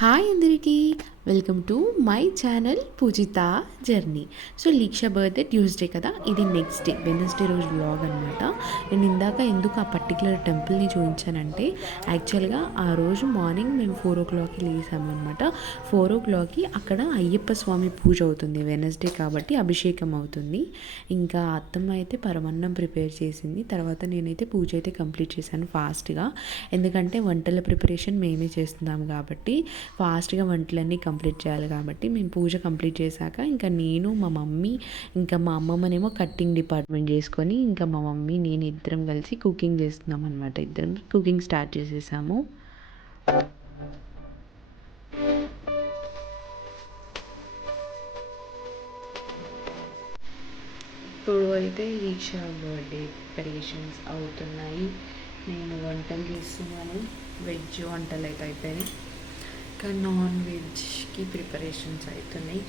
Hi అందరికీ, welcome to my channel Poojitha journey. So Leeksha birthday Tuesday కదా, ఇది నెక్స్ట్ డే వెనస్డే రోజు వ్లాగ్ అనమాట. నేను ఇందాక ఎందుకు ఆ పర్టికులర్ టెంపుల్ని చూపించానంటే, యాక్చువల్గా ఆ రోజు మార్నింగ్ మేము 4 o'clockకి లేసాము అనమాట. 4 o'clockకి అక్కడ అయ్యప్ప స్వామి పూజ అవుతుంది, వెనస్డే కాబట్టి అభిషేకం అవుతుంది. ఇంకా అత్తమ్మ అయితే పరమన్నం ప్రిపేర్ చేసింది. తర్వాత నేనైతే పూజ అయితే కంప్లీట్ చేశాను ఫాస్ట్గా, ఎందుకంటే వంటల ప్రిపరేషన్ మేమే చేస్తున్నాము కాబట్టి ఫాస్ట్గా వంటలన్నీ కంప్లీట్ చేయాలి. కాబట్టి మేము పూజ కంప్లీట్ చేశాక ఇంకా నేను, మా మమ్మీ, ఇంకా మా అమ్మమ్మనేమో కట్టింగ్ డిపార్ట్మెంట్ చేసుకొని, ఇంకా మా మమ్మీ నేను ఇద్దరం కలిసి కుకింగ్ చేస్తున్నాం అనమాట. ఇద్దరం కుకింగ్ స్టార్ట్ చేసేసాము. ఇప్పుడు అయితే ఈషా బర్త్డే ప్రిపరేషన్స్ అవుతున్నాయి. నేను వంటలు చేస్తున్నాను. వెజ్ వంటలు అయితే అయిపోయినాయి, ఇంకా నాన్ వెజ్కి ప్రిపరేషన్స్ అవుతున్నాయి.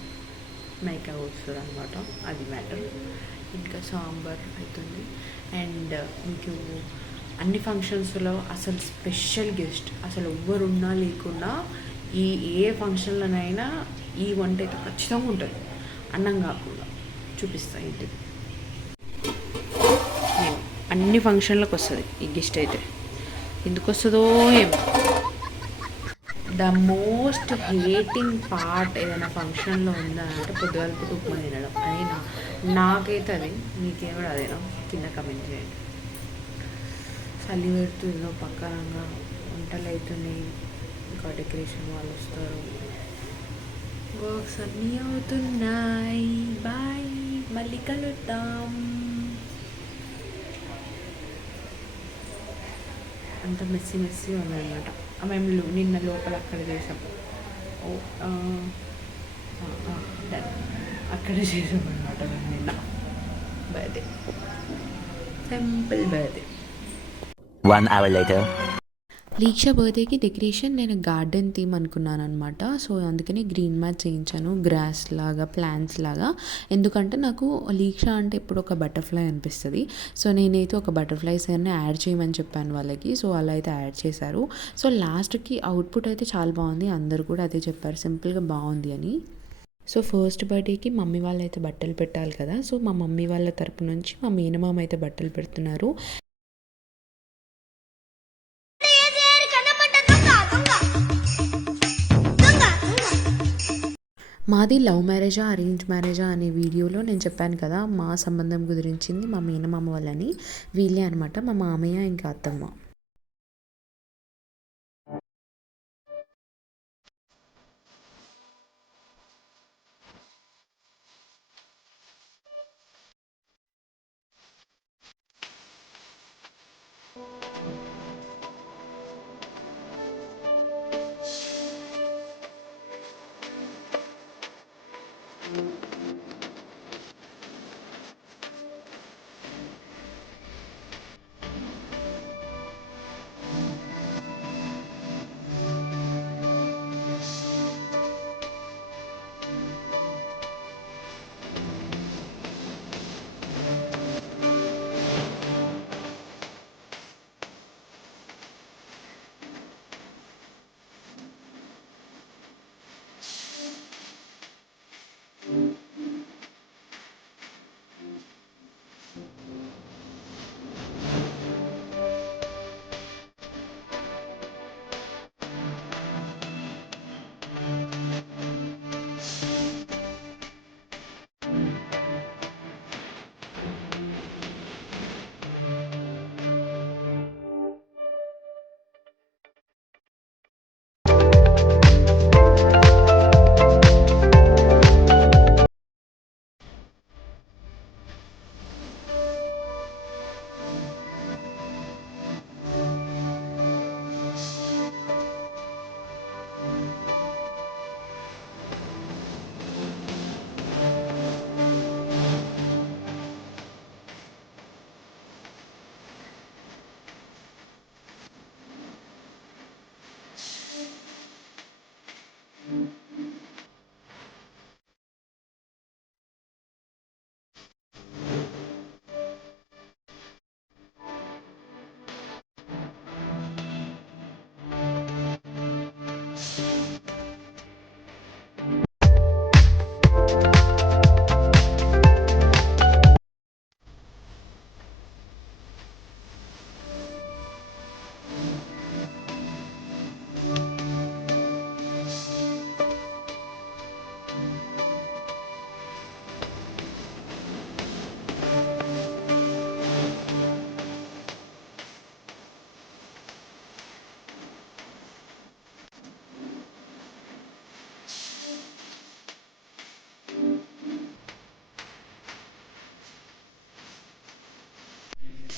మేక వస్తుంది అనమాట, అది మ్యాటర్. ఇంకా సాంబార్ అవుతుంది. అండ్ ఇంకో అన్ని ఫంక్షన్స్లో అసలు స్పెషల్ గెస్ట్ అసలు ఎవ్వరున్నా లేకున్నా ఏ ఫంక్షన్లోనైనా ఈ వంట అయితే ఖచ్చితంగా ఉంటుంది, అన్నం కాకుండా. చూపిస్తా ఇంటికి, అన్ని ఫంక్షన్లకు వస్తుంది ఈ గెస్ట్ అయితే. ఎందుకు వస్తుందో ఏమో. ద మోస్ట్ హేటింగ్ పార్ట్ ఏదైనా ఫంక్షన్లో ఉందా అంటే పొద్దుగాల పూట ఉప్మా తినడం. అది నాకైతే అది, మీకేమో అదేనా కింద కమెంట్ చేయండి. చలి పెడుతుందో పక్కనంగా, వంటలు అవుతున్నాయి, ఇంకా డెకరేషన్ వాళ్ళు వస్తారు, వర్క్స్ అన్నీ అవుతున్నాయి. బాయ్, మళ్ళీ కలుద్దాం. అంత మెస్సీ మెస్సీ ఉందన్నమాట. మేము నిన్న లోపల అక్కడ చేసాం. అక్కడ చేసాం అనమాట మేము నిన్న birthday, simple birthday. 1 hour later. Leeksha బర్త్డేకి డెకరేషన్ నేను గార్డెన్ థీమ్ అనుకున్నాను అనమాట. సో అందుకని గ్రీన్ మ్యాట్ చేయించాను, గ్రాస్ లాగా, ప్లాంట్స్ లాగా. ఎందుకంటే నాకు లీక్ష అంటే ఇప్పుడు ఒక బటర్ఫ్లై అనిపిస్తుంది. సో నేనైతే ఒక బటర్ఫ్లైస్ అన్నీ యాడ్ చేయమని చెప్పాను వాళ్ళకి. సో అలా అయితే యాడ్ చేశారు. సో లాస్ట్కి అవుట్పుట్ అయితే చాలా బాగుంది, అందరు కూడా అదే చెప్పారు, సింపుల్గా బాగుంది అని. సో ఫస్ట్ బర్త్డేకి మమ్మీ వాళ్ళు అయితే బట్టలు పెట్టాలి కదా. సో మా మమ్మీ వాళ్ళ తరపు నుంచి మా మేనమామ అయితే బట్టలు పెడుతున్నారు. మాది లవ్ మ్యారేజా అరేంజ్ మ్యారేజా అనే వీడియోలో నేను చెప్పాను కదా, మా సంబంధం కుదిరించింది మా మేనమామ వాళ్ళని. వీళ్ళే అనమాట, మా మామయ్య ఇంకా అత్తమ్మ.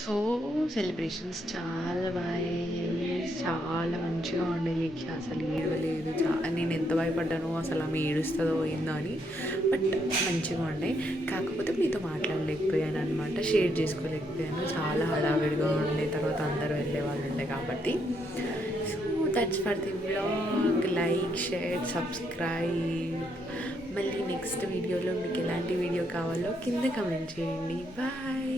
సో సెలబ్రేషన్స్ చాలా బాగా చాలా మంచిగా ఉండే దీక్ష అసలు ఏడవలేదు నేను ఎంత భయపడ్డానో అసలు ఆమె ఏడుస్తుందో ఏందో అని బట్ మంచిగా ఉండే కాకపోతే మీతో మాట్లాడలేకపోయాను అనమాట షేర్ చేసుకోలేకపోయాను చాలా హడావిడిగా ఉండే తర్వాత అందరూ వెళ్ళే వాళ్ళు ఉండే కాబట్టి so that's for the vlog like share subscribe మళ్ళీ నెక్స్ట్ వీడియోలో మీకు ఎలాంటి వీడియో కావాలో కింద కమెంట్ చేయండి బాయ్